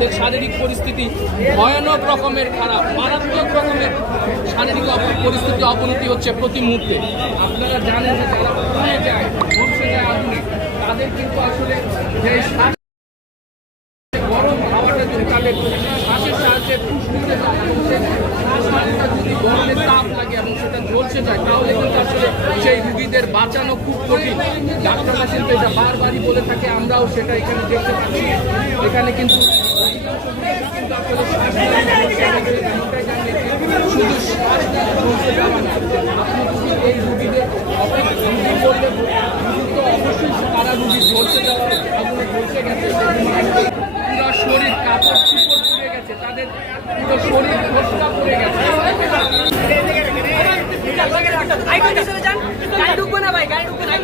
তাদের শারীরিক পরিস্থিতি ভয়ানক রকমের খারাপ, মারাত্মক রকমের শারীরিক পরিস্থিতি অবনতি হচ্ছে প্রতি মুহূর্তে। আপনারা জানেন যে যারা যায় যায় তাদের কিন্তু আসলে তাপ লাগে এবং সেটা বাঁচানো খুব কঠিন। ডাক্তাররা এটা বারবারই বলে থাকে, আমরাও সেটা এখানে দেখতে পাচ্ছি। এখানে কিন্তু শুধু শ্বাস এই রুগীদের অবশ্যই তারা রুগী ঝলসে যাওয়া আগুনে ঝলসে গেছে পুরো শরীর কাপড় চুপড় পুড়ে গেছে তাদের পুরো শরীর ঘোষটা পড়ে গেছে গাড়ি ঢুকবো না ভাই গাড়ি ঢুকবো না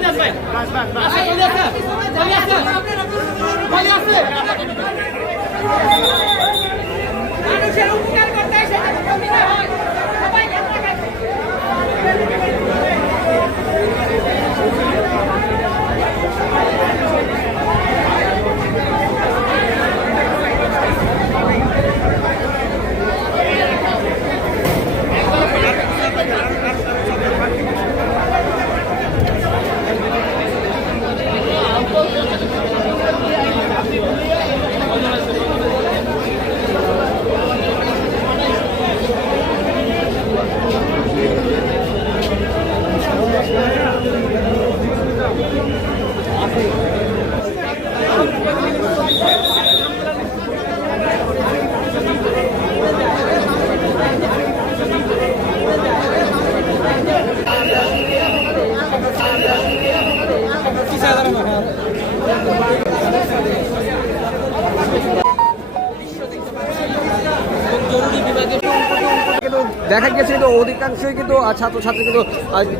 দেখা গিয়েছে কিন্তু অধিকাংশই কিন্তু ছাত্রছাত্রী কিন্তু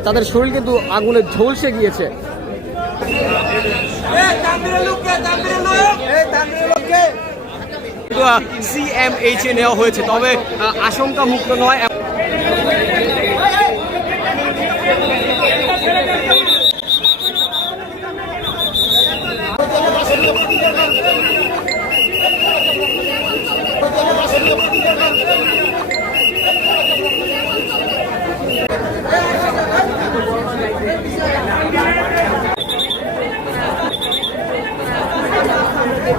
তাদের শরীর কিন্তু আগুনে ঝলসে গিয়েছে। সিএমএইচ এ নেওয়া হয়েছে তবে আশঙ্কা মুক্ত নয়। ハハハハ!